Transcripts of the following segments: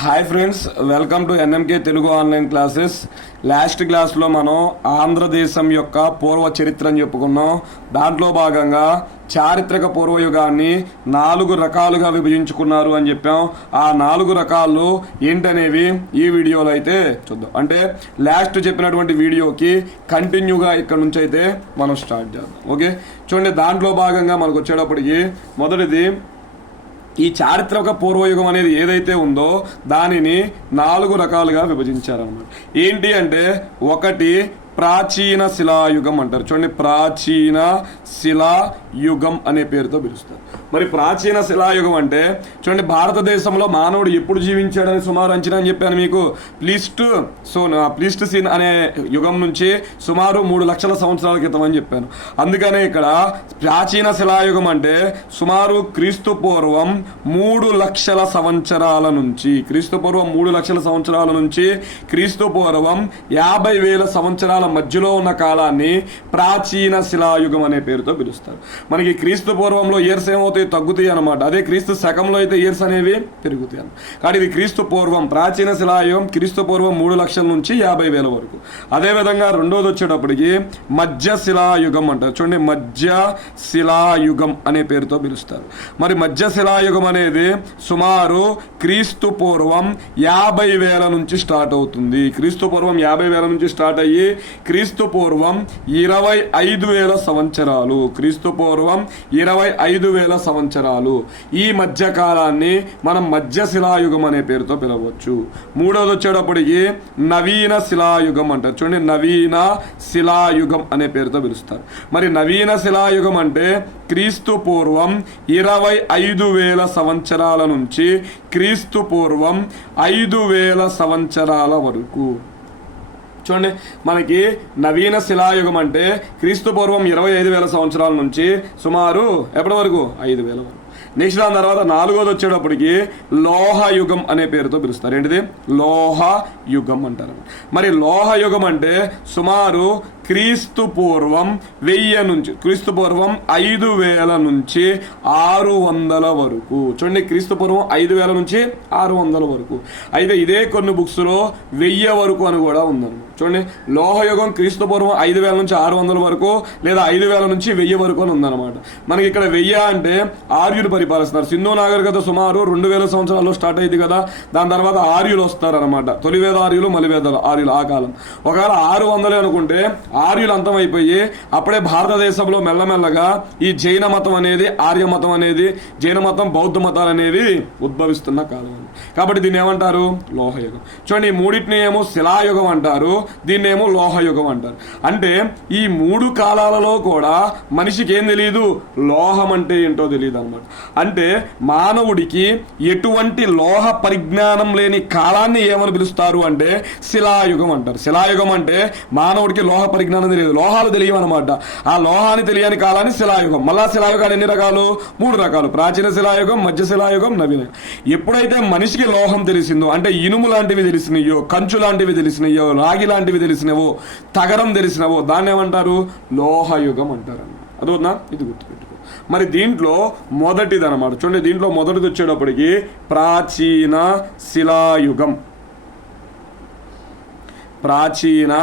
Hi friends welcome to NMK Telugu online classes. Last క్లాస్లో మనం ఆంధ్రదేశం యొక్క పూర్వ చరిత్ర అని చెప్పుకున్నాం. దాంట్లో భాగంగా చారిత్రక పూర్వయుగాన్ని నాలుగు రకాలుగా విభజించుకున్నారు అని చెప్పాం. ఆ నాలుగు రకాలు ఏంటనేవి ఈ వీడియోలో అయితే చూద్దాం. అంటే లాస్ట్ చెప్పినటువంటి వీడియోకి కంటిన్యూగా ఇక్కడ నుంచి అయితే మనం స్టార్ట్ చేద్దాం. ఓకే? చూడండి దాంట్లో భాగంగా మనకు వచ్చేటప్పటికి మొదటిది ఈ చారిత్రక పూర్వయుగం అనేది ఏదైతే ఉందో దానిని నాలుగు రకాలుగా విభజించారన్నమాట. ఏంటి అంటే ఒకటి ప్రాచీన శిలాయుగం అంటారు. చూడండి ప్రాచీన శిలాయుగం అనే పేరుతో పిలుస్తారు. మరి ప్రాచీన శిలాయుగం అంటే చూడండి భారతదేశంలో మానవుడు ఎప్పుడు జీవించాడని సుమారు అంచనా అని చెప్పాను మీకు. ప్లీస్ట్ సో ప్లీస్ట్ సీన్ అనే యుగం నుంచి సుమారు మూడు లక్షల సంవత్సరాల క్రితం అని చెప్పాను. అందుకనే ఇక్కడ ప్రాచీన శిలాయుగం అంటే సుమారు క్రీస్తు పూర్వం మూడు లక్షల సంవత్సరాల నుంచి క్రీస్తు పూర్వం మూడు లక్షల సంవత్సరాల నుంచి క్రీస్తు పూర్వం యాభై వేల సంవత్సరాల మధ్యలో ఉన్న కాలాన్ని ప్రాచీన శిలాయుగం అనే పేరుతో పిలుస్తారు. మనకి క్రీస్తు పూర్వంలో ఇయర్స్ ఏమవుతాయి? తగ్గుతాయి అనమాట అదే క్రీస్తు శకంలో అయితే ఇయర్స్ అనేవి పెరుగుతాయి అన్నమాట. కానీ ఇది క్రీస్తు పూర్వం ప్రాచీన శిలాయుగం క్రీస్తు పూర్వం మూడు లక్షల నుంచి యాభై వేల వరకు. అదేవిధంగా రెండోది వచ్చేటప్పటికి మధ్య శిలాయుగం అంటారు. చూడండి మధ్య శిలాయుగం అనే పేరుతో పిలుస్తారు. మరి మధ్య శిలాయుగం అనేది సుమారు క్రీస్తు పూర్వం యాభై వేల నుంచి స్టార్ట్ అవుతుంది. క్రీస్తు పూర్వం యాభై వేల నుంచి స్టార్ట్ అయ్యి క్రీస్తు పూర్వం ఇరవై ఐదు వేల సంవత్సరాలు. క్రీస్తు పూర్వం ఇరవై ఐదు వేల సంవత్సరాలు. ఈ మధ్య కాలాన్ని మనం మధ్య శిలాయుగం అనే పేరుతో పిలవచ్చు. మూడోది వచ్చేటప్పటికి నవీన శిలాయుగం అంటారు. చూడండి నవీన శిలాయుగం అనే పేరుతో పిలుస్తారు. మరి నవీన శిలాయుగం అంటే క్రీస్తు పూర్వం ఇరవై ఐదు వేల సంవత్సరాల నుంచి క్రీస్తు పూర్వం ఐదు వేల సంవత్సరాల వరకు. చూడండి మనకి నవీన శిలాయుగం అంటే క్రీస్తు పూర్వం ఇరవై ఐదు వేల సంవత్సరాల నుంచి సుమారు ఎప్పటి వరకు? ఐదు వేల వరకు. నెక్స్ట్ దాని తర్వాత నాలుగోది వచ్చేటప్పటికి లోహ యుగం అనే పేరుతో పిలుస్తారు. ఏంటిది? లోహ యుగం అంటారు. మరి లోహ యుగం అంటే సుమారు క్రీస్తు పూర్వం వెయ్యి నుంచి క్రీస్తు పూర్వం ఐదు వేల నుంచి ఆరు వందల వరకు. చూడండి క్రీస్తు పూర్వం ఐదు వేల నుంచి ఆరు వందల వరకు. అయితే ఇదే కొన్ని బుక్స్లో వెయ్యి వరకు అని కూడా ఉందన్నమాట. చూడండి లోహయుగం క్రీస్తు పూర్వం ఐదు వేల నుంచి ఆరు వందల వరకు లేదా ఐదు వేల నుంచి వెయ్యి వరకు అని ఉందన్నమాట. మనకి ఇక్కడ వెయ్యి అంటే ఆర్యులు పరిపాలిస్తున్నారు. సింధు నాగరికత సుమారు రెండు వేల సంవత్సరాల్లో స్టార్ట్ అయింది కదా దాని తర్వాత ఆర్యులు వస్తారనమాట తొలివేద ఆర్యులు మలివేదలు ఆర్యులు ఆ కాలం. ఒకవేళ ఆరు వందలే అనుకుంటే ఆర్యులు అంతమైపోయి అప్పుడే భారతదేశంలో మెల్లమెల్లగా ఈ జైన మతం అనేది ఆర్య మతం అనేది జైన మతం బౌద్ధ మతాలు అనేవి ఉద్భవిస్తున్న కాలం. కాబట్టి దీన్ని ఏమంటారు? లోహయుగం. చూడండి ఈ మూడింటిని ఏమో శిలాయుగం అంటారు దీన్ని ఏమో లోహయుగం అంటారు. అంటే ఈ మూడు కాలాలలో కూడా మనిషికి ఏం తెలియదు లోహం అంటే ఏంటో తెలియదు అనమాట అంటే మానవుడికి ఎటువంటి లోహ పరిజ్ఞానం లేని కాలాన్ని ఏమని పిలుస్తారు అంటే శిలాయుగం అంటారు. శిలాయుగం అంటే మానవుడికి లోహ పరిజ్ఞానం తెలియదు. లోహాలు తెలియవు అనమాట ఆ లోహాన్ని తెలియని కాలాన్ని శిలాయుగం. మళ్ళా శిలాయుగాలు ఎన్ని రకాలు? మూడు రకాలు. ప్రాచీన శిలాయుగం మధ్య శిలాయుగం నవీన. ఎప్పుడైతే మనిషికి లోహం తెలిసిందో అంటే ఇనుము లాంటివి తెలిసినయో కంచు లాంటివి తెలిసినయో రాగి లాంటివి తెలిసినవో తగరం తెలిసినవో దాన్ని ఏమంటారు? లోహయుగం అంటారు అదోనా ఇది గుర్తుపెట్టుకో. మరి దీంట్లో మొదటిది అనమాట చూడండి దీంట్లో మొదటిది వచ్చేటప్పటికి ప్రాచీన శిలాయుగం. ప్రాచీన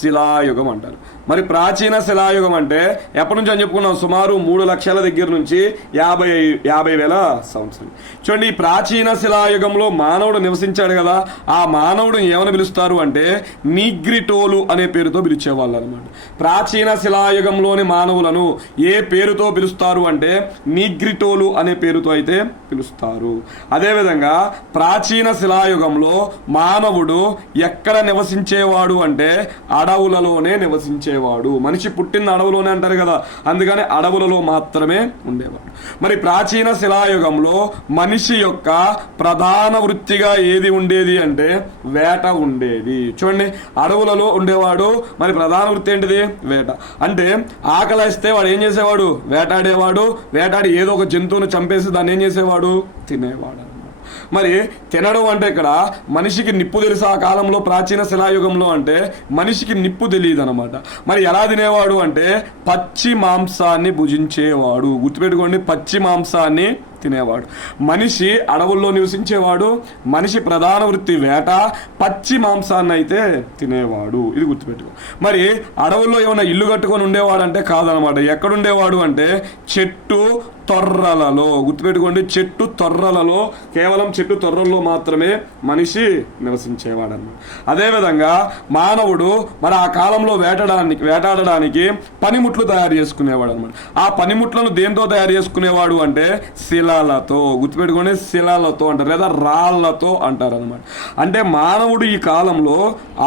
శిలాయుగం అంటారు. మరి ప్రాచీన శిలాయుగం అంటే ఎప్పటి నుంచి అని చెప్పుకున్నాం? సుమారు మూడు లక్షల దగ్గర నుంచి యాభై యాభై వేల సంవత్సరం. చూడండి ఈ ప్రాచీన శిలాయుగంలో మానవుడు నివసించాడు కదా. ఆ మానవుడు ఏమని పిలుస్తారు అంటే నీగ్రిటోలు అనే పేరుతో పిలిచేవాళ్ళు అనమాట ప్రాచీన శిలాయుగంలోని మానవులను ఏ పేరుతో పిలుస్తారు అంటే నీగ్రిటోలు అనే పేరుతో అయితే పిలుస్తారు. అదేవిధంగా ప్రాచీన శిలాయుగంలో మానవుడు ఎక్కడ నివసించేవాడు అంటే అడవులలోనే నివసించే ఉండేవాడు. మనిషి పుట్టిన అడవులోనే అంటారు కదా. అందుకని అడవులలో మాత్రమే ఉండేవాడు. మరి ప్రాచీన శిలాయుగంలో మనిషి యొక్క ప్రధాన వృత్తిగా ఏది ఉండేది అంటే వేట ఉండేది. చూడండి అడవులలో ఉండేవాడు. మరి ప్రధాన వృత్తి ఏంటిది? వేట. అంటే ఆకలిస్తే వాడు ఏం చేసేవాడు? వేటాడేవాడు. వేటాడి ఏదో ఒక జంతువును చంపేసి దాన్ని ఏం చేసేవాడు? తినేవాడు. మరి తినడం అంటే ఇక్కడ మనిషికి నిప్పు తెలుసు? ఆ కాలంలో ప్రాచీన శిలాయుగంలో అంటే మనిషికి నిప్పు తెలియదు అనమాట మరి ఎలా తినేవాడు అంటే పచ్చి మాంసాన్ని భుజించేవాడు. గుర్తుపెట్టుకోండి పచ్చి మాంసాన్ని తినేవాడు. మనిషి అడవుల్లో నివసించేవాడు మనిషి ప్రధాన వృత్తి వేట పచ్చి మాంసాన్ని అయితే తినేవాడు. ఇది గుర్తుపెట్టుకో. మరి అడవుల్లో ఏమైనా ఇల్లు కట్టుకొని ఉండేవాడు అంటే కాదనమాట ఎక్కడుండేవాడు అంటే చెట్టు తొర్రలలో. గుర్తుపెట్టుకోండి చెట్టు తొర్రలలో కేవలం చెట్టు తొర్రల్లో మాత్రమే మనిషి నివసించేవాడన్న అదేవిధంగా మానవుడు మరి ఆ కాలంలో వేటడానికి వేటాడడానికి పనిముట్లు తయారు చేసుకునేవాడు అనమాట ఆ పనిముట్లను దేంతో తయారు చేసుకునేవాడు అంటే శిలాలతో. గుర్తుపెట్టుకోండి శిలాలతో అంటారు లేదా రాళ్ళతో అంటారు అనమాట అంటే మానవుడు ఈ కాలంలో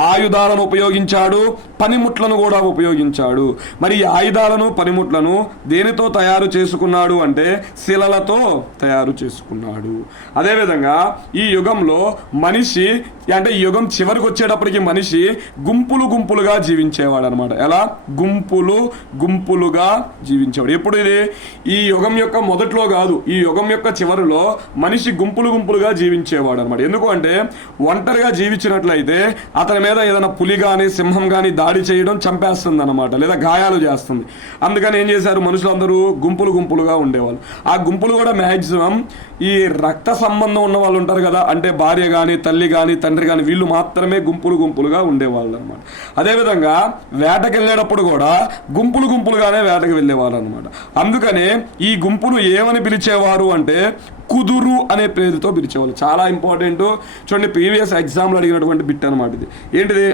ఆయుధాలను ఉపయోగించాడు పనిముట్లను కూడా ఉపయోగించాడు. మరి ఈ ఆయుధాలను పనిముట్లను దేనితో తయారు చేసుకున్నాడు అంటే అంటే శిలలతో తయారు చేసుకున్నాడు. అదేవిధంగా ఈ యుగంలో మనిషి అంటే ఈ యుగం చివరికి వచ్చేటప్పటికి మనిషి గుంపులు గుంపులుగా జీవించేవాడు అనమాట ఎలా? గుంపులు గుంపులుగా జీవించేవాడు. ఎప్పుడు ఇది? ఈ యుగం యొక్క మొదట్లో కాదు ఈ యుగం యొక్క చివరిలో మనిషి గుంపులు గుంపులుగా జీవించేవాడు అనమాట ఎందుకు అంటే ఒంటరిగా జీవించినట్లయితే అతని మీద ఏదైనా పులి కానీ సింహం కానీ దాడి చేయడం చంపేస్తుంది అనమాట లేదా గాయాలు చేస్తుంది. అందుకని ఏం చేశారు మనుషులందరూ? గుంపులు గుంపులుగా ఉండేవాళ్ళు ఆ గుంపులు కూడా మ్యాక్సిమం ఈ రక్త సంబంధం ఉన్న వాళ్ళు ఉంటారు కదా అంటే భార్య కానీ తల్లి కానీ తండ్రి కానీ వీళ్ళు మాత్రమే గుంపులు గుంపులుగా ఉండేవాళ్ళు అనమాట అదేవిధంగా వేటకి వెళ్ళేటప్పుడు కూడా గుంపులు గుంపులుగానే వేటకి వెళ్ళేవాళ్ళు అనమాట అందుకనే ఈ గుంపును ఏమని పిలిచేవారు అంటే కుదురు అనే పేరుతో పిలిచేవాళ్ళు. చాలా ఇంపార్టెంట్. చూడండి ప్రీవియస్ ఎగ్జామ్లో అడిగినటువంటి బిట్ అనమాట ఇది. ఏంటిది?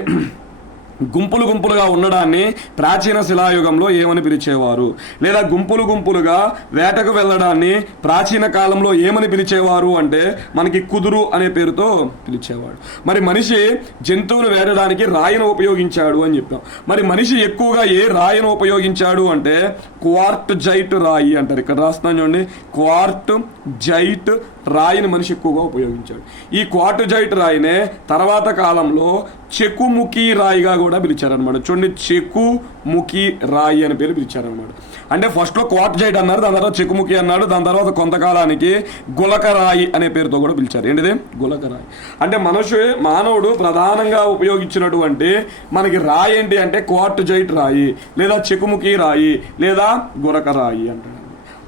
గుంపులు గుంపులుగా ఉండడాన్ని ప్రాచీన శిలాయుగంలో ఏమని పిలిచేవారు? లేదా గుంపులు గుంపులుగా వేటకు వెళ్ళడాన్ని ప్రాచీన కాలంలో ఏమని పిలిచేవారు అంటే మనకి కుదురు అనే పేరుతో పిలిచేవాడు. మరి మనిషి జంతువును వేటడానికి రాయిని ఉపయోగించాడు అని చెప్పాం. మరి మనిషి ఎక్కువగా ఏ రాయిని ఉపయోగించాడు అంటే క్వార్ట్ జైట్ రాయి అంటారు. ఇక్కడ రాస్తున్నాను చూడండి. క్వార్ట్ జైట్ రాయిని మనిషి ఎక్కువగా ఉపయోగించాడు. ఈ క్వార్ట్ జైట్ రాయినే తర్వాత కాలంలో చెక్కుముఖి రాయిగా కూడా పిలిచారనమాట చూడండి చెక్కుముఖి రాయి అని పేరు పిలిచారనమాట అంటే ఫస్ట్లో క్వార్ట్జైట్ అన్నారు దాని తర్వాత చెక్కుముఖి అన్నాడు దాని తర్వాత కొంతకాలానికి గులక రాయి అనే పేరుతో కూడా పిలిచారు. ఏంటిది? గులక రాయి అంటే మనుషు మానవుడు ప్రధానంగా ఉపయోగించినటువంటి మనకి రాయి ఏంటి అంటే క్వార్ట్ జైట్ రాయి లేదా చెక్కుముఖి రాయి లేదా గులక రాయి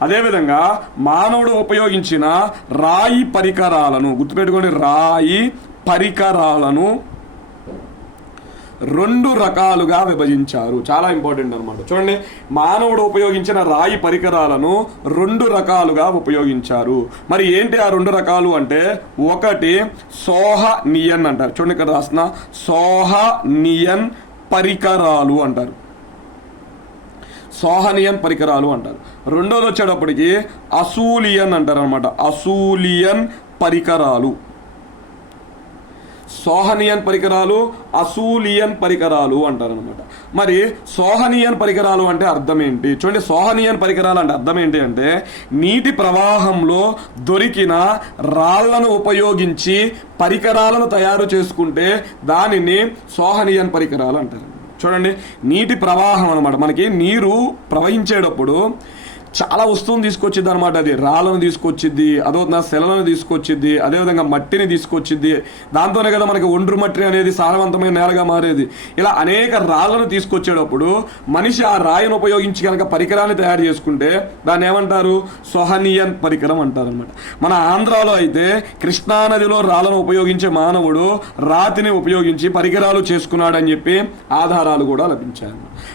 అదేవిధంగా మానవుడు ఉపయోగించిన రాయి పరికరాలను గుర్తుపెట్టుకోండి రాయి పరికరాలను రెండు రకాలుగా విభజించారు. చాలా ఇంపార్టెంట్ అనమాట చూడండి మానవుడు ఉపయోగించిన రాయి పరికరాలను రెండు రకాలుగా ఉపయోగించారు. మరి ఏంటి ఆ రెండు రకాలు అంటే ఒకటి సోహ నియన్ అంటారు. చూడండి ఇక్కడ రాసిన సోహ నియన్ పరికరాలు అంటారు. సోహనియన్ పరికరాలు అంటారు. రెండోది వచ్చేటప్పటికి అసూలియన్ అంటారు అనమాట అసూలియన్ పరికరాలు. సోహనియన్ పరికరాలు అసూలియన్ పరికరాలు అంటారనమాట మరి సోహనియన్ పరికరాలు అంటే అర్థం ఏంటి? చూడండి సోహనియన్ పరికరాలు అంటే అర్థం ఏంటి అంటే నీటి ప్రవాహంలో దొరికిన రాళ్ళను ఉపయోగించి పరికరాలను తయారు చేసుకుంటే దానిని సోహనియన్ పరికరాలు అంటారు. చూడండి నీటి ప్రవాహం అనమాట మనకి నీరు ప్రవహించేటప్పుడు చాలా వస్తువుని తీసుకొచ్చిద్ది అనమాట అది. రాళ్ళను తీసుకొచ్చిద్ది అదో నా శిలలను తీసుకొచ్చిద్ది అదేవిధంగా మట్టిని తీసుకొచ్చిద్ది. దాంతోనే కదా మనకి ఒండ్రు మట్టి అనేది సారవంతమైన నేలగా మారేది. ఇలా అనేక రాళ్ళను తీసుకొచ్చేటప్పుడు మనిషి ఆ రాయిని ఉపయోగించి కనుక పరికరాన్ని తయారు చేసుకుంటే దాన్ని ఏమంటారు? సొహనీయన్ పరికరం అంటారు అనమాట మన ఆంధ్రాలో అయితే కృష్ణానదిలో రాళ్ళను ఉపయోగించే మానవుడు రాతిని ఉపయోగించి పరికరాలు చేసుకున్నాడని చెప్పి ఆధారాలు కూడా లభించాయి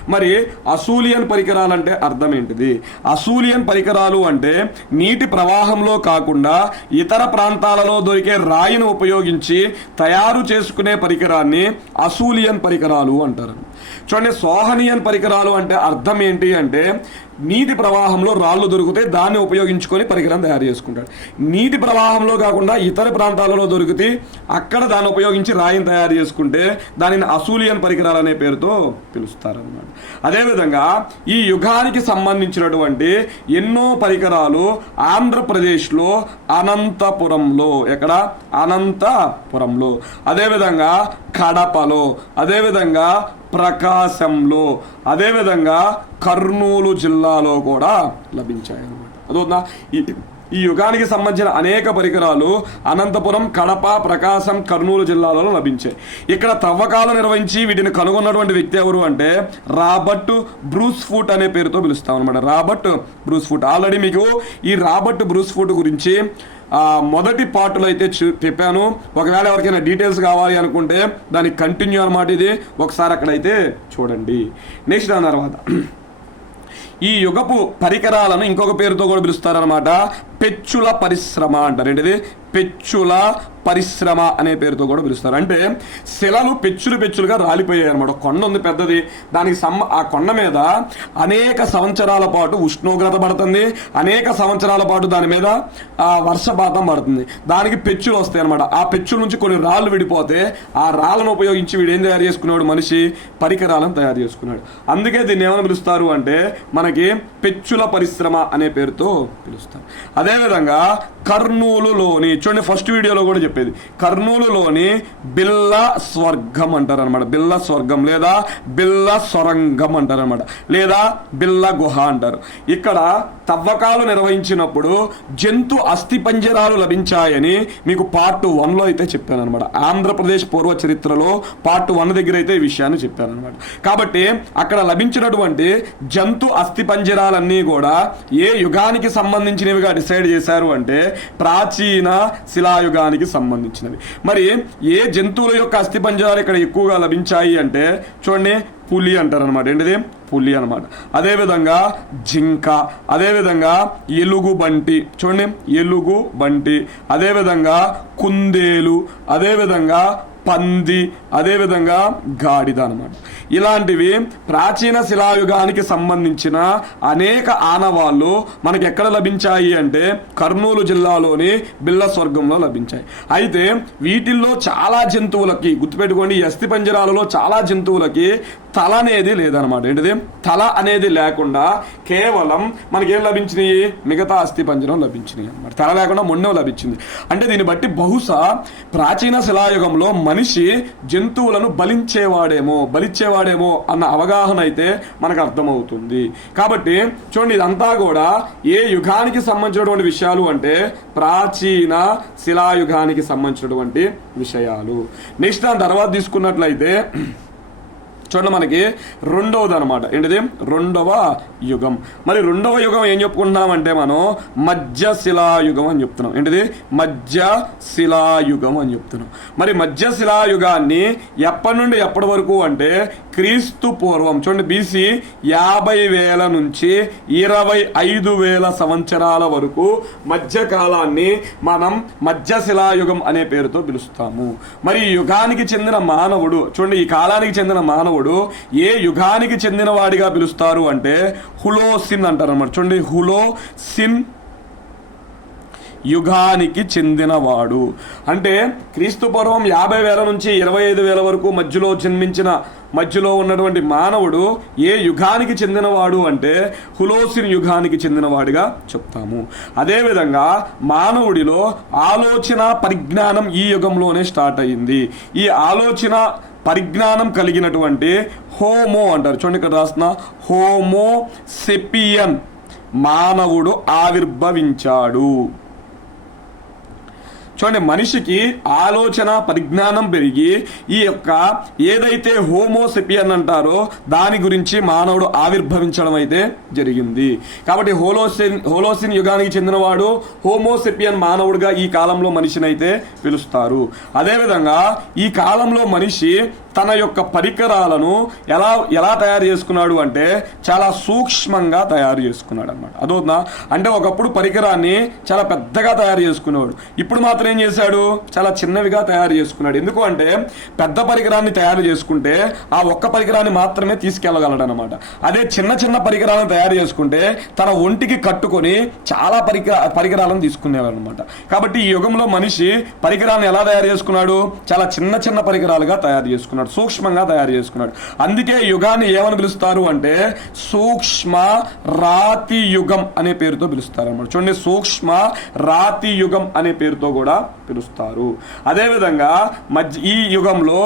మరి అసూలియన్ పరికరాలు అంటే అర్థం ఏంటిది? అసూలియన్ పరికరాలు అంటే నీటి ప్రవాహంలో కాకుండా ఇతర ప్రాంతాలలో దొరికే రాయిని ఉపయోగించి తయారు చేసుకునే పరికరాన్ని అసూలియన్ పరికరాలు అంటారు. చూడండి సోహనియన్ పరికరాలు అంటే అర్థం ఏంటి అంటే నీటి ప్రవాహంలో రాళ్ళు దొరికితే దాన్ని ఉపయోగించుకొని పరికరం తయారు చేసుకుంటాడు. నీటి ప్రవాహంలో కాకుండా ఇతర ప్రాంతాలలో దొరికితే అక్కడ దాన్ని ఉపయోగించి రాయిని తయారు చేసుకుంటే దానిని అసూలియన్ పరికరాలు అనే పేరుతో పిలుస్తారన్నమాట. అదేవిధంగా ఈ యుగానికి సంబంధించినటువంటి ఎన్నో పరికరాలు ఆంధ్రప్రదేశ్లో అనంతపురంలో ఎక్కడ? అనంతపురంలో. అదేవిధంగా కడపలో. అదేవిధంగా ప్రకాశంలో అదేవిధంగా కర్నూలు జిల్లాలో కూడా లభించాయి అనమాట అదవుతుందా ఈ ఈ యుగానికి సంబంధించిన అనేక పరికరాలు అనంతపురం కడప ప్రకాశం కర్నూలు జిల్లాలలో లభించాయి. ఇక్కడ తవ్వకాలు నిర్వహించి వీటిని కనుగొన్నటువంటి వ్యక్తి ఎవరు అంటే రాబర్ట్ బ్రూస్ ఫుట్ అనే పేరుతో పిలుస్తాం అనమాట రాబర్ట్ బ్రూస్ ఫుట్ ఆల్రెడీ మీకు ఈ రాబర్ట్ బ్రూస్ ఫుట్ గురించి మొదటి పార్ట్లో అయితే చెప్పాను. ఒకవేళ ఎవరికైనా డీటెయిల్స్ కావాలి అనుకుంటే దానికి కంటిన్యూ అనమాట ఇది. ఒకసారి అక్కడైతే చూడండి. నెక్స్ట్ దాని తర్వాత. ఈ యుగపు పరికరాలను ఇంకొక పేరుతో కూడా పిలుస్తారనమాట పెచ్చుల పరిశ్రమ అంటారు. ఏంటిది? పెచ్చుల పరిశ్రమ అనే పేరుతో కూడా పిలుస్తారు. అంటే శిలలు పెచ్చులు పెచ్చులుగా రాలిపోయాయి అనమాట కొండ ఉంది పెద్దది. దానికి సమ్ ఆ కొండ మీద అనేక సంవత్సరాల పాటు ఉష్ణోగ్రత పడుతుంది. అనేక సంవత్సరాల పాటు దాని మీద వర్షపాతం పడుతుంది. దానికి పెచ్చులు వస్తాయి అనమాట ఆ పెచ్చుల నుంచి కొన్ని రాళ్ళు విడిపోతే ఆ రాళ్ళను ఉపయోగించి వీడు ఏం తయారు చేసుకున్నాడు మనిషి? పరికరాలను తయారు చేసుకున్నాడు. అందుకే దీన్ని ఏమని పిలుస్తారు అంటే మనకి పెచ్చుల పరిశ్రమ అనే పేరుతో పిలుస్తారు. అదేవిధంగా కర్నూలులోని చూడండి ఫస్ట్ వీడియోలో కూడా చెప్పేది. కర్నూలులోని బిల్ల స్వర్గం అంటారు అనమాట బిల్ల స్వర్గం లేదా బిల్ల సొరంగం అంటారు అనమాట లేదా బిల్ల గుహ అంటారు. ఇక్కడ తవ్వకాలు నిర్వహించినప్పుడు జంతు అస్థి పంజరాలు లభించాయని మీకు పార్ట్ వన్లో అయితే చెప్పాను అనమాట ఆంధ్రప్రదేశ్ పూర్వ చరిత్రలో పార్ట్ వన్ దగ్గర అయితే ఈ విషయాన్ని చెప్పాను అనమాట కాబట్టి అక్కడ లభించినటువంటి జంతు అస్థి పంజరాలన్నీ కూడా ఏ యుగానికి సంబంధించినవిగా డిసైడ్ చేశారు అంటే ప్రాచీన శిలాయుగానికి సంబంధించినవి. మరి ఏ జంతువుల యొక్క అస్థిపంజరాలు ఇక్కడ ఎక్కువగా లభించాయి అంటే చూడండి పులి అంటారు అనమాట ఏంటిది? పులి అనమాట అదేవిధంగా జింక అదేవిధంగా ఎలుగు బంటి. చూడండి ఎలుగు బంటి. అదేవిధంగా కుందేలు అదేవిధంగా పంది అదేవిధంగా గాడిద అనమాట ఇలాంటివి ప్రాచీన శిలాయుగానికి సంబంధించిన అనేక ఆనవాళ్ళు మనకి ఎక్కడ లభించాయి అంటే కర్నూలు జిల్లాలోని బిల్ల స్వర్గంలో లభించాయి. అయితే వీటిల్లో చాలా జంతువులకి గుర్తుపెట్టుకోండి అస్థి పంజరాలలో చాలా జంతువులకి తల అనేది లేదనమాట ఏంటిది? తల అనేది లేకుండా కేవలం మనకేం లభించినాయి? మిగతా అస్థి పంజరం లభించినాయి అనమాట తల లేకుండా మొండెం లభించింది. అంటే దీన్ని బట్టి బహుశా ప్రాచీన శిలాయుగంలో మనిషి జంతువులను బలించేవాడేమో బలిచ్చేవాడేమో అన్న అవగాహన అయితే మనకు అర్థమవుతుంది. కాబట్టి చూడండి ఇదంతా కూడా ఏ యుగానికి సంబంధించినటువంటి విషయాలు అంటే ప్రాచీన శిలాయుగానికి సంబంధించినటువంటి విషయాలు. నెక్స్ట్ దాని తర్వాత తీసుకున్నట్లయితే చూడండి మనకి రెండవది అనమాట ఏంటిది? రెండవ యుగం. మరి రెండవ యుగం ఏం చెప్పుకుంటున్నామంటే మనం మధ్య శిలాయుగం అని చెప్తున్నాం. ఏంటిది? మధ్య శిలాయుగం అని చెప్తున్నాం. మరి మధ్య శిలాయుగాన్ని ఎప్పటి నుండి ఎప్పటి వరకు అంటే క్రీస్తు పూర్వం చూడండి బీసీ యాభై వేల నుంచి ఇరవై ఐదు వేల సంవత్సరాల వరకు మధ్యకాలాన్ని మనం మధ్య శిలాయుగం అనే పేరుతో పిలుస్తాము. మరి ఈ యుగానికి చెందిన మానవుడు చూడండి ఈ కాలానికి చెందిన మానవుడు ఏ యుగానికి చెందిన వాడిగా పిలుస్తారు అంటే హులోసిన్ అంటారు అనమాట చూడండి హులోసిన్ యుగానికి చెందినవాడు. అంటే క్రీస్తు పూర్వం యాభై వేల నుంచి ఇరవై ఐదు వేల వరకు మధ్యలో జన్మించిన మధ్యలో ఉన్నటువంటి మానవుడు ఏ యుగానికి చెందినవాడు అంటే హులోసిన్ యుగానికి చెందినవాడిగా చెప్తాము. అదేవిధంగా మానవుడిలో ఆలోచన పరిజ్ఞానం ఈ యుగంలోనే స్టార్ట్ అయ్యింది. ఈ ఆలోచన పరిజ్ఞానం కలిగినటువంటి హోమో అంటారు. చూడండి ఇక్కడ రాసిన హోమో సెపియన్ మానవుడు ఆవిర్భవించాడు. చూడండి మనిషికి ఆలోచన పరిజ్ఞానం పెరిగి ఈ యొక్క ఏదైతే హోమోసెపియన్ అంటారో దాని గురించి మానవుడు ఆవిర్భవించడం అయితే జరిగింది. కాబట్టి హోలోసిన్ హోలోసిన్ యుగానికి చెందినవాడు హోమోసెపియన్ మానవుడిగా ఈ కాలంలో మనిషిని అయితే పిలుస్తారు. అదేవిధంగా ఈ కాలంలో మనిషి తన యొక్క పరికరాలను ఎలా ఎలా తయారు చేసుకున్నాడు అంటే చాలా సూక్ష్మంగా తయారు చేసుకున్నాడు అనమాట అదోనా అంటే ఒకప్పుడు పరికరాన్ని చాలా పెద్దగా తయారు చేసుకునేవాడు. ఇప్పుడు మాత్రం ఏం చేశాడు? చాలా చిన్నవిగా తయారు చేసుకున్నాడు. ఎందుకు అంటే పెద్ద పరికరాన్ని తయారు చేసుకుంటే ఆ ఒక్క పరికరాన్ని మాత్రమే తీసుకెళ్ళగలడు అనమాట అదే చిన్న చిన్న పరికరాలను తయారు చేసుకుంటే తన ఒంటికి కట్టుకొని చాలా పరికర పరికరాలను తీసుకునేవాడు అనమాట కాబట్టి ఈ యుగంలో మనిషి పరికరాన్ని ఎలా తయారు చేసుకున్నాడు? చాలా చిన్న చిన్న పరికరాలుగా తయారు చేసుకున్నాడు. సూక్ష్మంగా తయారు చేసుకున్నాడు. అందుకే యుగాన్ని ఏమని పిలుస్తారు అంటే సూక్ష్మ రాతి యుగం అనే పేరుతో పిలుస్తారు అనమాట చూడండి సూక్ష్మ రాతి యుగం అనే పేరుతో కూడా పిలుస్తారు. అదేవిధంగా మధ్య ఈ యుగంలో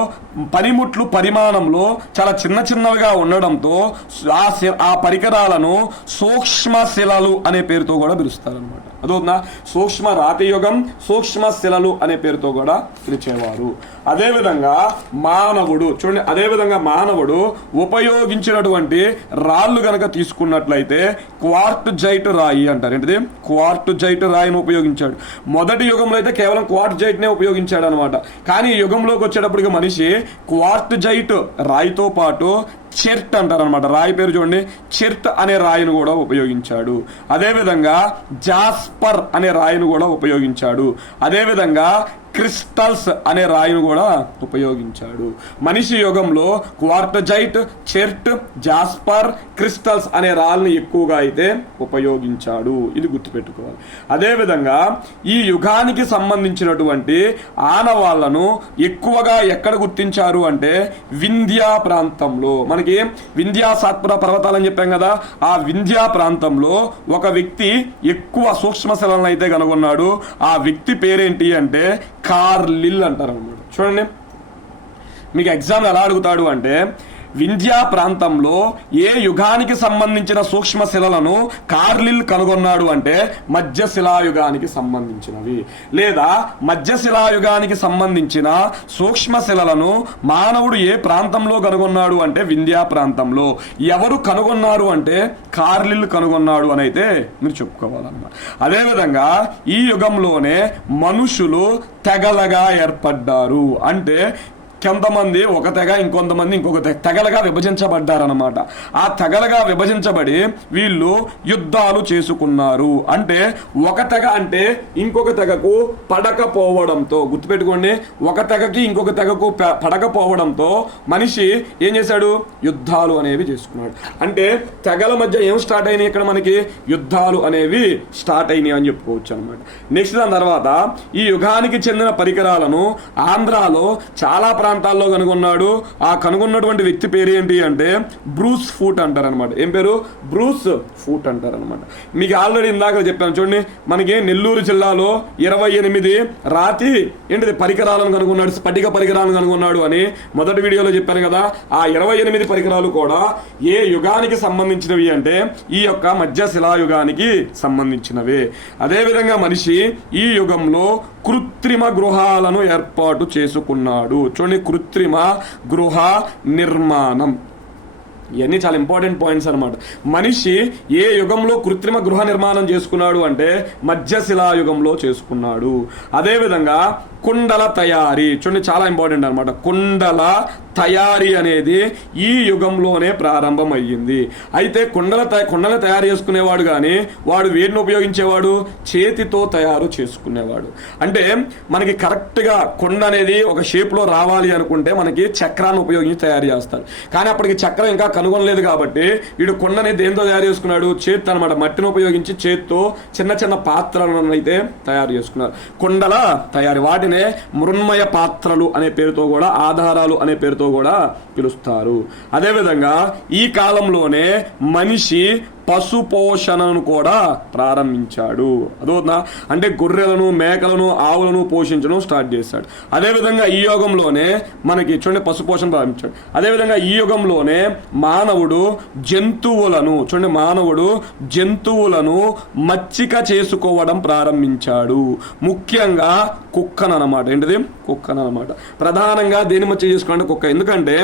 పనిముట్లు పరిమాణంలో చాలా చిన్న చిన్నవిగా ఉండడంతో ఆ ఆ పరికరాలను సూక్ష్మ శిలలు అనే పేరుతో కూడా పిలుస్తారు అనమాట అదవుతుందా సూక్ష్మ రాతి యుగం సూక్ష్మ శిలలు అనే పేరుతో కూడా పిలిచేవారు. అదేవిధంగా మానవుడు చూడండి అదేవిధంగా మానవుడు ఉపయోగించినటువంటి రాళ్ళు కనుక తీసుకున్నట్లయితే క్వార్ట్ జైట్ రాయి అంటారు. ఏంటిది? క్వార్ట్ జైట్ రాయిని ఉపయోగించాడు. మొదటి యుగంలో అయితే కేవలం క్వార్ట్ జైట్నే ఉపయోగించాడు అనమాట కానీ యుగంలోకి వచ్చేటప్పటికి మనిషి క్వార్ట్ జైట్ రాయితో పాటు చెర్ట్ అంటారు అనమాట రాయి పేరు చూడండి. చెర్ట్ అనే రాయిని కూడా ఉపయోగించాడు. అదేవిధంగా జాస్పర్ అనే రాయిని కూడా ఉపయోగించాడు. అదేవిధంగా క్రిస్టల్స్ అనే రాయిని కూడా ఉపయోగించాడు. మనిషి యుగంలో క్వార్టజైట్ చెర్ట్ జాస్పర్ క్రిస్టల్స్ అనే రాళ్ళని ఎక్కువగా అయితే ఉపయోగించాడు. ఇది గుర్తుపెట్టుకోవాలి. అదేవిధంగా ఈ యుగానికి సంబంధించినటువంటి ఆనవాళ్ళను ఎక్కువగా ఎక్కడ గుర్తించారు అంటే వింధ్యా ప్రాంతంలో. మనకి వింధ్యా సాత్పుర పర్వతాలని చెప్పాం కదా ఆ వింధ్యా ప్రాంతంలో ఒక వ్యక్తి ఎక్కువ సూక్ష్మ శిలను అయితే కనుగొన్నాడు. ఆ వ్యక్తి పేరేంటి అంటే కార్లిల్ అంటారు అనమాట చూడండి. మీకు ఎగ్జామ్ ఎలా అడుగుతాడు అంటే వింధ్యా ప్రాంతంలో ఏ యుగానికి సంబంధించిన సూక్ష్మ శిలలను కార్లిల్ కనుగొన్నాడు అంటే మధ్యశిలాయుగానికి సంబంధించినవి. లేదా మధ్యశిలాయుగానికి సంబంధించిన సూక్ష్మ శిలలను మానవుడు ఏ ప్రాంతంలో కనుగొన్నాడు అంటే వింధ్యా ప్రాంతంలో. ఎవరు కనుగొన్నారు అంటే కార్లిల్ కనుగొన్నాడు అని అయితే మీరు చెప్పుకోవాలన్నమాట. అదేవిధంగా ఈ యుగంలోనే మనుషులు తెగలగా ఏర్పడ్డారు. అంటే కొంతమంది ఒక తెగ ఇంకొంతమంది ఇంకొక తెగ. తెగలుగా విభజించబడ్డారనమాట ఆ తెగలుగా విభజించబడి వీళ్ళు యుద్ధాలు చేసుకున్నారు. అంటే ఒక తెగ అంటే ఇంకొక తెగకు పడకపోవడంతో గుర్తుపెట్టుకోండి ఒక తెగకి ఇంకొక తెగకు పడకపోవడంతో మనిషి ఏం చేశాడు? యుద్ధాలు అనేవి చేసుకున్నాడు. అంటే తెగల మధ్య ఏం స్టార్ట్ అయినాయి ఇక్కడ మనకి? యుద్ధాలు అనేవి స్టార్ట్ అయినాయి అని చెప్పుకోవచ్చు అనమాట నెక్స్ట్ దాని తర్వాత ఈ యుగానికి చెందిన పరికరాలను ఆంధ్రాలో చాలా ప్రాంతాల్లో కనుగొన్నాడు. ఆ కనుగొన్నటువంటి వ్యక్తి పేరు ఏంటి అంటే బ్రూస్ ఫూట్ అంటారనమాట ఏం పేరు? బ్రూస్ ఫూట్ అంటారనమాట మీకు ఆల్రెడీ ఇందాక చెప్పాను చూడండి మనకి నెల్లూరు జిల్లాలో ఇరవై ఎనిమిది రాతి ఏంటిది పరికరాలను కనుగొన్నాడు స్ఫటిక పరికరాలను కనుగొన్నాడు అని మొదటి వీడియోలో చెప్పాను కదా. ఆ ఇరవై ఎనిమిది పరికరాలు కూడా ఏ యుగానికి సంబంధించినవి అంటే ఈ యొక్క మధ్య శిలాయుగానికి సంబంధించినవి. అదేవిధంగా మనిషి ఈ యుగంలో కృత్రిమ గృహాలను ఏర్పాటు చేసుకున్నాడు. చూడండి కృత్రిమ గృహ నిర్మాణం. ఇవన్నీ చాలా ఇంపార్టెంట్ పాయింట్స్ అనమాట మనిషి ఏ యుగంలో కృత్రిమ గృహ నిర్మాణం చేసుకున్నాడు అంటే మధ్యశిలా యుగంలో చేసుకున్నాడు. అదేవిధంగా కుండల తయారీ. చూడండి చాలా ఇంపార్టెంట్ అనమాట కుండల తయారీ అనేది ఈ యుగంలోనే ప్రారంభం అయ్యింది అయితే కుండల తయ- కుండల తయారు చేసుకునేవాడు కానీ వాడు వేటిని ఉపయోగించేవాడు చేతితో తయారు చేసుకునేవాడు. అంటే మనకి కరెక్ట్గా కుండ అనేది ఒక షేప్లో రావాలి అనుకుంటే మనకి చక్రాన్ని ఉపయోగించి తయారు చేస్తారు. కానీ అప్పటికి చక్రం ఇంకా కనుగొనలేదు కాబట్టి వీడు కుండని దేంతో తయారు చేసుకున్నాడు? చేతితో అనమాట మట్టిని ఉపయోగించి చేత్తో చిన్న చిన్న పాత్రలను అయితే తయారు చేసుకున్నారు. కుండల తయారీ. వాటిని మృన్మయ పాత్రలు అనే పేరుతో కూడా ఆధారాలు అనే పేరుతో కూడా పిలుస్తారు. అదేవిధంగా ఈ కాలంలోనే మనిషి పశు పోషణను కూడా ప్రారంభించాడు. అదవుతుందా అంటే గొర్రెలను మేకలను ఆవులను పోషించడం స్టార్ట్ చేశాడు. అదేవిధంగా ఈ యుగంలోనే మనకి చూడండి పశు పోషణ ప్రారంభించాడు. అదేవిధంగా ఈ యుగంలోనే మానవుడు జంతువులను చూడండి మానవుడు జంతువులను మచ్చిక చేసుకోవడం ప్రారంభించాడు. ముఖ్యంగా కుక్కను అనమాట ఏంటిది? కుక్కను అనమాట ప్రధానంగా దేని మచ్చిక చేసుకోవాలంటే కుక్క. ఎందుకంటే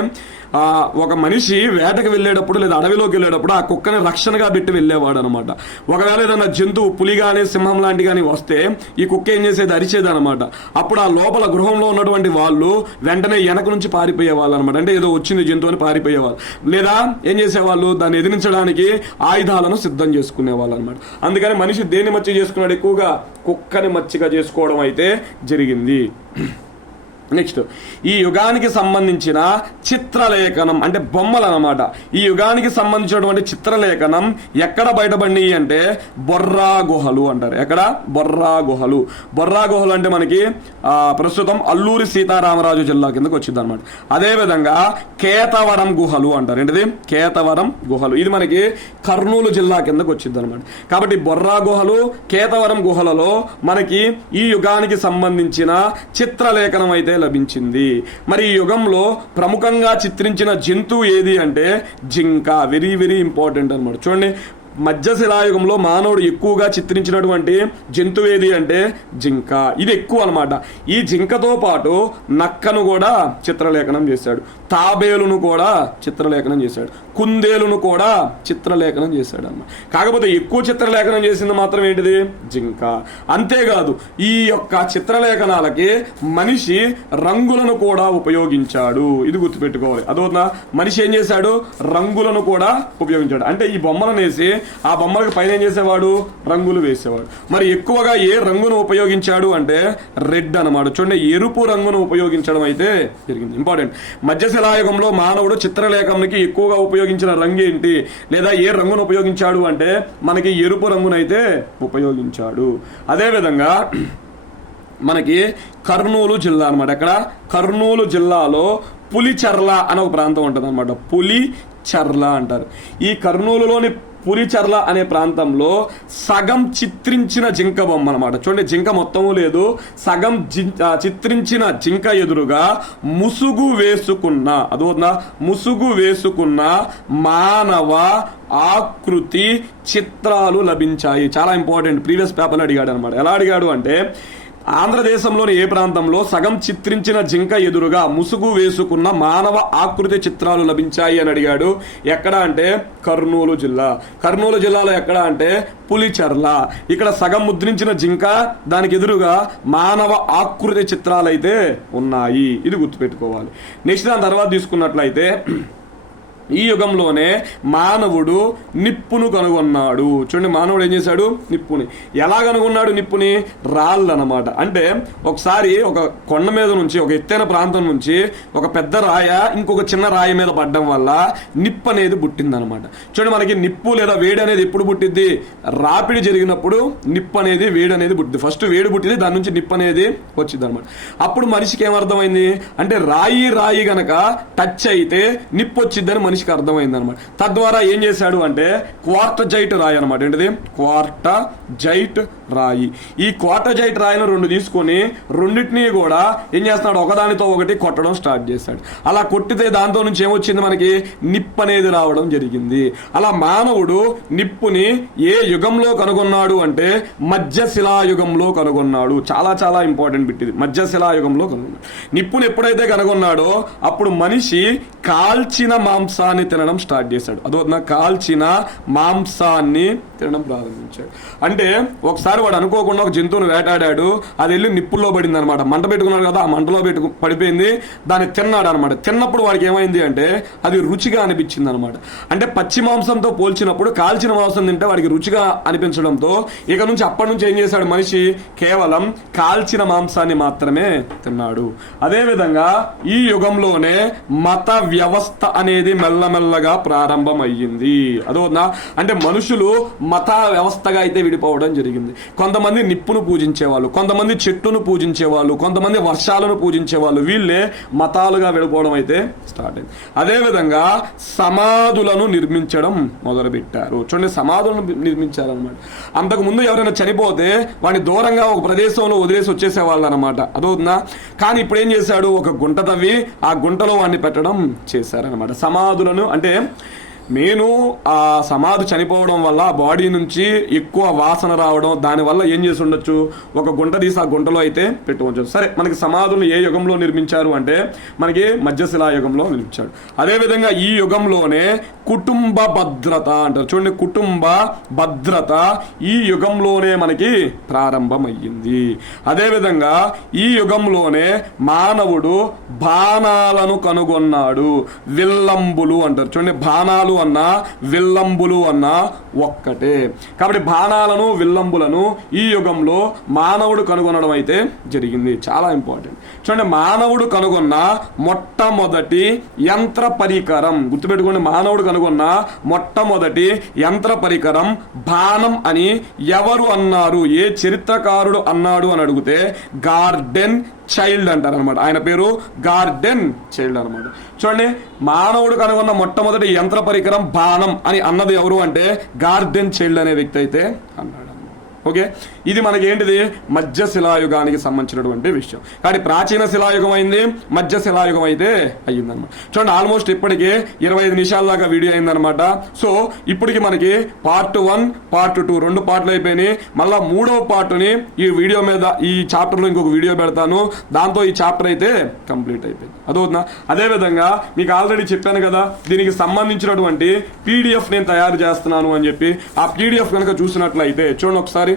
ఆ, ఒక మనిషి వేటకు వెళ్ళేటప్పుడు లేదా అడవిలోకి వెళ్ళేటప్పుడు ఆ కుక్కని రక్షణగా పెట్టి వెళ్ళేవాడు అనమాట ఒకవేళ ఏదైనా జంతువు పులి కానీ సింహం లాంటి కానీ వస్తే ఈ కుక్క ఏం చేసేది? అరిచేది అనమాట అప్పుడు ఆ లోపల గృహంలో ఉన్నటువంటి వాళ్ళు వెంటనే వెనక నుంచి పారిపోయేవాళ్ళు అనమాట అంటే ఏదో వచ్చింది జంతువు అని పారిపోయేవాళ్ళు. లేదా ఏం చేసేవాళ్ళు? దాన్ని ఎదిరించడానికి ఆయుధాలను సిద్ధం చేసుకునేవాళ్ళు అనమాట అందుకని మనిషి దేన్ని మచ్చిక చేసుకున్నాడు? ఎక్కువగా కుక్కని మచ్చిగా చేసుకోవడం అయితే జరిగింది. నెక్స్ట్ ఈ యుగానికి సంబంధించిన చిత్రలేఖనం అంటే బొమ్మలు అనమాట ఈ యుగానికి సంబంధించినటువంటి చిత్రలేఖనం ఎక్కడ బయటపడినాయి అంటే బొర్రా గుహలు అంటారు. ఎక్కడ? బొర్రా గుహలు. బొర్రా గుహలు అంటే మనకి ప్రస్తుతం అల్లూరి సీతారామరాజు జిల్లా కిందకు వచ్చింది అనమాట అదేవిధంగా కేతవరం గుహలు అంటారు. ఏంటిది? కేతవరం గుహలు. ఇది మనకి కర్నూలు జిల్లా కిందకు వచ్చింది అనమాట కాబట్టి బొర్రా గుహలు కేతవరం గుహలలో మనకి ఈ యుగానికి సంబంధించిన చిత్రలేఖనం అయితే లభించింది. మరి ఈ యుగంలో ప్రముఖంగా చిత్రించిన జంతువు ఏది అంటే జింక. వెరీ వెరీ ఇంపార్టెంట్ అనమాట చూడండి మధ్యశిలాయుగంలో మానవుడు ఎక్కువగా చిత్రించినటువంటి జంతువు ఏది అంటే జింక. ఇది ఎక్కువ అనమాట ఈ జింకతో పాటు నక్కను కూడా చిత్రలేఖనం చేశాడు. తాబేలును కూడా చిత్రలేఖనం చేశాడు. కుందేలును కూడా చిత్రలేఖనం చేశాడు అన్నమాట. కాకపోతే ఎక్కువ చిత్రలేఖనం చేసింది మాత్రం ఏంటిది? జింక. అంతేకాదు ఈ యొక్క చిత్రలేఖనాలకి మనిషి రంగులను కూడా ఉపయోగించాడు. ఇది గుర్తుపెట్టుకోవాలి. అదవుతుందా మనిషి ఏం చేశాడు? రంగులను కూడా ఉపయోగించాడు. అంటే ఈ బొమ్మలను వేసి ఆ బొమ్మలకు పైన ఏం చేసేవాడు? రంగులు వేసేవాడు. మరి ఎక్కువగా ఏ రంగును ఉపయోగించాడు అంటే రెడ్ అనమాట చూడండి ఎరుపు రంగును ఉపయోగించడం అయితే జరిగింది. ఇంపార్టెంట్ మధ్యశిలాయుగంలో మానవుడు చిత్రలేఖంకి ఎక్కువగా ఉపయోగించిన రంగు ఏంటి? లేదా ఏ రంగును ఉపయోగించాడు అంటే మనకి ఎరుపు రంగునైతే ఉపయోగించాడు. అదేవిధంగా మనకి కర్నూలు జిల్లా అనమాట అక్కడ కర్నూలు జిల్లాలో పులిచర్ల అనే ఒక ప్రాంతం ఉంటుంది అనమాట పులిచర్ల అంటారు. ఈ కర్నూలులోని పులిచర్ల అనే ప్రాంతంలో సగం చిత్రించిన జింక బొమ్మ అనమాట చూడండి జింక మొత్తము లేదు. సగం చిత్రించిన జింక ఎదురుగా ముసుగు వేసుకున్న అదోనా ముసుగు వేసుకున్న మానవ ఆకృతి చిత్రాలు లభించాయి. చాలా ఇంపార్టెంట్. ప్రీవియస్ పేపర్లో అడిగాడు అనమాట ఎలా అడిగాడు అంటే ఆంధ్రదేశంలోని ఏ ప్రాంతంలో సగం చిత్రించిన జింక ఎదురుగా ముసుగు వేసుకున్న మానవ ఆకృతి చిత్రాలు లభించాయి అని అడిగాడు. ఎక్కడ అంటే కర్నూలు జిల్లా. కర్నూలు జిల్లాలో ఎక్కడ అంటే పులిచర్ల. ఇక్కడ సగం ముద్రించిన జింక దానికి ఎదురుగా మానవ ఆకృతి చిత్రాలు అయితే ఉన్నాయి. ఇది గుర్తుపెట్టుకోవాలి. నెక్స్ట్ దాని తర్వాత తీసుకున్నట్లయితే ఈ యుగంలోనే మానవుడు నిప్పును కనుగొన్నాడు. చూడండి మానవుడు ఏం చేశాడు? నిప్పుని. ఎలా కనుగొన్నాడు నిప్పుని? రాళ్ళు అనమాట అంటే ఒకసారి ఒక కొండ మీద నుంచి ఒక ఎత్తైన ప్రాంతం నుంచి ఒక పెద్ద రాయ ఇంకొక చిన్న రాయి మీద పడడం వల్ల నిప్పు అనేది పుట్టిందనమాట. చూడండి మనకి నిప్పు లేదా వేడి అనేది ఎప్పుడు పుట్టిద్ది? రాపిడి జరిగినప్పుడు నిప్పు అనేది వేడి అనేది పుట్టింది ఫస్ట్ వేడి పుట్టింది దాని నుంచి నిప్పు అనేది వచ్చింది అనమాట అప్పుడు మనిషికి ఏమర్థమైంది? అంటే రాయి రాయి గనక టచ్ అయితే నిప్పు వచ్చిందని మనిషికి అర్థమైంది అనమాట తద్వారా ఏం చేశాడు అంటే క్వార్టజైట్ రాయి అనమాట ఏంటిది? క్వార్టజైట్ రాయి. ఈ క్వార్టజైట్ రాయిని రెండు తీసుకొని రెండింటినీ కూడా ఏం చేస్తున్నాడు? ఒకదానితో ఒకటి కొట్టడం స్టార్ట్ చేశాడు. అలా కొట్టితే దాంతో నుంచి ఏమొచ్చింది మనకి? నిప్పు అనేది రావడం జరిగింది. అలా మానవుడు నిప్పుని ఏ యుగంలో కనుగొన్నాడు అంటే మధ్యశిలాయుగంలో కనుగొన్నాడు. చాలా చాలా ఇంపార్టెంట్ బిట్ ఇది. మధ్యశిలాయుగంలో కనుగొన్నాడు. నిప్పుని ఎప్పుడైతే కనుగొన్నాడో అప్పుడు మనిషి కాల్చిన మాంసం మాంసాన్ని తినడం స్టార్ట్ చేశాడు. అదో కాల్చిన మాంసాన్ని తినడం ప్రారంభించాడు. అంటే ఒకసారి వాడు అనుకోకుండా ఒక జంతువును వేటాడాడు. అది వెళ్ళి నిప్పుల్లో పడింది అనమాట మంట పెట్టుకున్నాడు కదా ఆ మంటలో పెట్టు పడిపోయింది. దాన్ని తిన్నాడు అనమాట తిన్నప్పుడు వాడికి ఏమైంది అంటే అది రుచిగా అనిపించింది అనమాట అంటే పచ్చి మాంసంతో పోల్చినప్పుడు కాల్చిన మాంసం తింటే వాడికి రుచిగా అనిపించడంతో ఇక నుంచి అప్పటి నుంచి ఏం చేశాడు మనిషి? కేవలం కాల్చిన మాంసాన్ని మాత్రమే తిన్నాడు. అదేవిధంగా ఈ యుగంలోనే మత వ్యవస్థ అనేది మెల్లమెల్లగా ప్రారంభమయ్యింది. అదోనా అంటే మనుషులు మత వ్యవస్థగా అయితే విడిపోవడం జరిగింది. కొంతమంది నిప్పును పూజించేవాళ్ళు కొంతమంది చెట్టును పూజించేవాళ్ళు కొంతమంది వర్షాలను పూజించేవాళ్ళు వీళ్ళే మతాలుగా విడిపోవడం అయితే స్టార్ట్ అయింది. అదేవిధంగా సమాధులను నిర్మించడం మొదలుపెట్టారు. చూడండి సమాధులను నిర్మించారనమాట అంతకు ముందు ఎవరైనా చనిపోతే వాడిని దూరంగా ఒక ప్రదేశంలో వదిలేసి వచ్చేసేవాళ్ళు అనమాట అదవుతుందా కానీ ఇప్పుడు ఏం చేశాడు? ఒక గుంట తవ్వి ఆ గుంటలో వాడిని పెట్టడం చేశారనమాట సమాధులను అంటే నేను ఆ సమాధి చనిపోవడం వల్ల ఆ బాడీ నుంచి ఎక్కువ వాసన రావడం దానివల్ల ఏం చేసి ఉండొచ్చు? ఒక గుంట తీసి ఆ గుంటలో అయితే పెట్టుకోవచ్చు. సరే మనకి సమాధులు ఏ యుగంలో నిర్మించారు అంటే మనకి మధ్యశిలా యుగంలో నిర్మించాడు అదేవిధంగా ఈ యుగంలోనే కుటుంబ భద్రత అంటారు. చూడండి కుటుంబ భద్రత ఈ యుగంలోనే మనకి ప్రారంభమయ్యింది. అదేవిధంగా ఈ యుగంలోనే మానవుడు బాణాలను కనుగొన్నాడు. విల్లంబులు అంటారు. చూడండి బాణాలు అన్నా విల్లంబులు అన్నా ఒక్కటే. కాబట్టి బాణాలను విల్లంబులను ఈ యుగంలో మానవుడు కనుగొనడం అయితే జరిగింది. చాలా ఇంపార్టెంట్. చూడండి మానవుడు కనుగొన్న మొట్టమొదటి యంత్ర పరికరం గుర్తుపెట్టుకోండి మానవుడు కనుగొన్న మొట్టమొదటి యంత్ర పరికరం బాణం అని ఎవరు అన్నారు? ఏ చరిత్రకారుడు అన్నాడు అని అడిగితే గార్డెన్ చైల్డ్ అంటారు అనమాట ఆయన పేరు గార్డెన్ చైల్డ్ అనమాట చూడండి మానవుడు కనుగొన్న మొట్టమొదటి యంత్ర పరికరం బాణం అని అన్నది ఎవరు అంటే గార్డెన్ చైల్డ్ అనే వ్యక్తి అయితే అన్నాడు. ఓకే? ఇది మనకి ఏంటిది మధ్య శిలాయుగానికి సంబంధించినటువంటి విషయం. కానీ ప్రాచీన శిలాయుగం అయింది మధ్య శిలాయుగం అయితే అయ్యిందనమాట చూడండి ఆల్మోస్ట్ ఇప్పటికే ఇరవై ఐదు నిమిషాల దాకా వీడియో అయిందనమాట సో ఇప్పటికి మనకి పార్ట్ వన్ పార్ట్ టూ రెండు పార్ట్లు అయిపోయినాయి. మళ్ళీ మూడవ పార్ట్ని ఈ వీడియో మీద ఈ చాప్టర్లో ఇంకొక వీడియో పెడతాను. దాంతో ఈ చాప్టర్ అయితే కంప్లీట్ అయిపోయింది. అదవుతుందా అదేవిధంగా మీకు ఆల్రెడీ చెప్పాను కదా దీనికి సంబంధించినటువంటి పీడిఎఫ్ నేను తయారు చేస్తున్నాను అని చెప్పి ఆ పీడిఎఫ్ కనుక చూసినట్లయితే చూడండి ఒకసారి.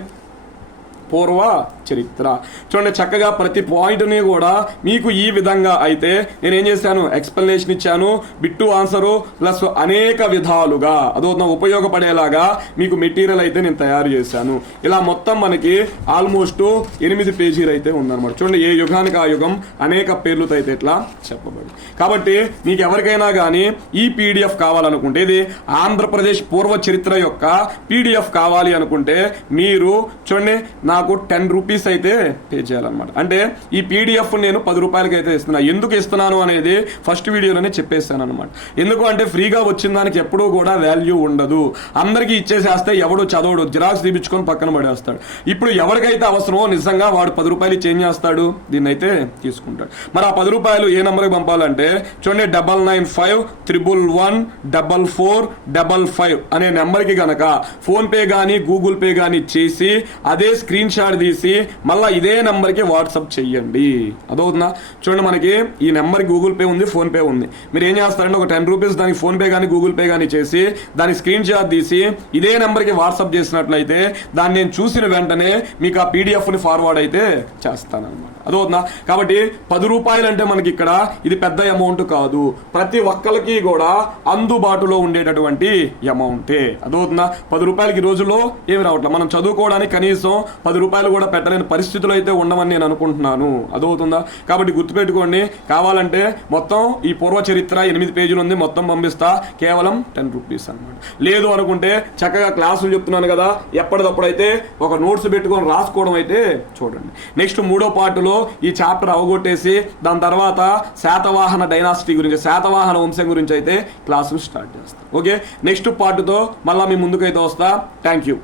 పూర్వ చరిత్ర. చూడండి చక్కగా ప్రతి పాయింట్ని కూడా మీకు ఈ విధంగా అయితే నేను ఏం చేశాను? ఎక్స్ప్లెనేషన్ ఇచ్చాను. బిట్టు ఆన్సరు ప్లస్ అనేక విధాలుగా అదో ఉపయోగపడేలాగా మీకు మెటీరియల్ అయితే నేను తయారు చేశాను. ఇలా మొత్తం మనకి ఆల్మోస్ట్ ఎనిమిది పేజీలు అయితే ఉందన్నమాట. చూడండి ఏ యుగానికి ఆ యుగం అనేక పేర్లతో అయితే ఇట్లా చెప్పబడి కాబట్టి మీకు ఎవరికైనా కానీ ఈ పీడిఎఫ్ కావాలనుకుంటే ఇది ఆంధ్రప్రదేశ్ పూర్వ చరిత్ర యొక్క పీడిఎఫ్ కావాలి అనుకుంటే మీరు చూడండి నా నాకు టెన్ రూపీస్ అయితే పే చేయాలన్నమాట. అంటే ఈ పీడిఎఫ్ నేను పది రూపాయలకి అయితే ఇస్తున్నా. ఎందుకు ఇస్తున్నాను అనేది ఫస్ట్ వీడియోలోనే చెప్పేస్తాను అనమాట ఎందుకు అంటే ఫ్రీగా వచ్చిన దానికి ఎప్పుడూ కూడా వాల్యూ ఉండదు. అందరికీ ఇచ్చేసేస్తే ఎవడు చదవడు. జిరాక్స్ తీపించుకొని పక్కన పడేస్తాడు. ఇప్పుడు ఎవరికైతే అవసరమో నిజంగా వాడు పది రూపాయలు చేంజ్ చేస్తాడు? దీన్ని అయితే తీసుకుంటాడు. మరి ఆ పది రూపాయలు ఏ నెంబర్కి పంపాలంటే చూడండి double nine five triple one double four double five అనే నెంబర్కి గనక ఫోన్పే కానీ గూగుల్ పే కానీ చేసి అదే స్క్రీన్ షాట్ తీసి మళ్ళీ ఇదే నెంబర్కి వాట్సాప్ చెయ్యండి. అదవుతుందా చూడండి మనకి ఈ నెంబర్ గూగుల్ పే ఉంది ఫోన్ పే ఉంది. మీరు ఏం చేస్తారంటే ఒక టెన్ రూపీస్ దానికి ఫోన్ పే కానీ గూగుల్ పే కానీ చేసి దాని స్క్రీన్ షాట్ తీసి ఇదే నెంబర్కి వాట్సాప్ చేసినట్లయితే దాన్ని నేను చూసిన వెంటనే మీకు ఆ పీడిఎఫ్ని ఫార్వర్డ్ అయితే చేస్తానన్నమాట. అదవుతుందా కాబట్టి పది రూపాయలు అంటే మనకి ఇక్కడ ఇది పెద్ద అమౌంట్ కాదు. ప్రతి ఒక్కరికి కూడా అందుబాటులో ఉండేటటువంటి అమౌంటే. అదవుతుందా పది రూపాయలకి ఈ రోజుల్లో ఏమి రావట్లేదు. మనం చదువుకోవడానికి కనీసం పది పది రూపాయలు కూడా పెట్టలేని పరిస్థితులు అయితే ఉండవని నేను అనుకుంటున్నాను. అదవుతుందా కాబట్టి గుర్తుపెట్టుకోండి కావాలంటే మొత్తం ఈ పూర్వ చరిత్ర ఎనిమిది పేజీలు ఉంది మొత్తం పంపిస్తా. కేవలం టెన్ రూపీస్ అన్నమాట. లేదు అనుకుంటే చక్కగా క్లాసులు చెప్తున్నాను కదా ఎప్పటికప్పుడు అయితే ఒక నోట్స్ పెట్టుకొని రాసుకోవడం అయితే చూడండి. నెక్స్ట్ మూడో పార్టులో ఈ చాప్టర్ అవగొట్టేసి దాని తర్వాత శాతవాహన డైనాసిటీ గురించి శాతవాహన వంశం గురించి అయితే క్లాసులు స్టార్ట్ చేస్తాం. ఓకే? నెక్స్ట్ పార్ట్తో మళ్ళీ మీ ముందుకైతే వస్తా. Thank you.